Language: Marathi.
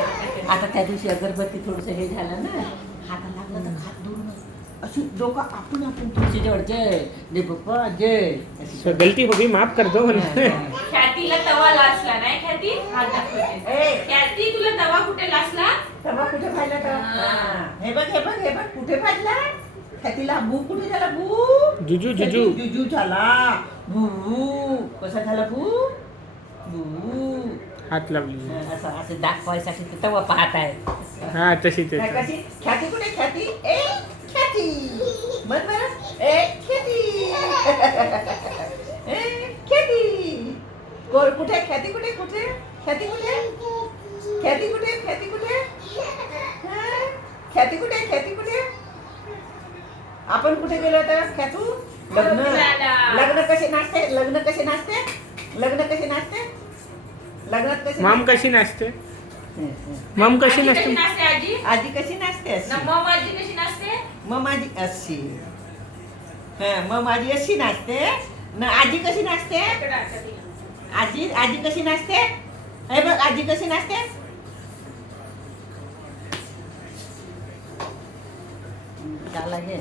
आता त्या दिवशी अगरबत्ती थोडंसं हे झालं ना, हाताला लागलं तर हात दुरून अशी डोकं आपण तुळशी जवळ जय जय पप्पा जय तो गलती हो गई, माफ कर दो. ख्यातीला तवा लासला नाही ख्याती हात दाखवते. ख्याती तुला तवा कुठे लासला? तवा कुठे पाहिला तर हे बघ हे बघ हे बघ कुठे पाहिला ख्यातीला भू कुठे झाला भू जुजू जुजू. जुजू झाला भू कसा झाला भू भू हात लावली. असं असं दाखवायसाठी ते तवा पाहत आहे. हा तशी ते. कशी ख्याती कुठे ख्याती ए ख्याती बस बरं ए ख्याती ए ख्याती कुठे ख्याती कुठे कुठे ख्याती कुठे ख्याती कुठे ख्याती कुठे ख्याती कुठे ख्याती कुठे आपण कुठे गेलो होतो ख्यातू लग्न लग्न कसे नाचते लग्न कसे नाचते लग्न कसे नाचते लग्नात कसे मम कशी नाचते मम कशी आजी नाचते नाचते आजी? आजी कशी नाचते ना अशी मग आजी कशी नाचते? मग माझी अशी मग माझी अशी नाचते ना आजी कशी नाचते आजी आजी कशी नाचते हे बघ आजी कशी नाचते झाला हे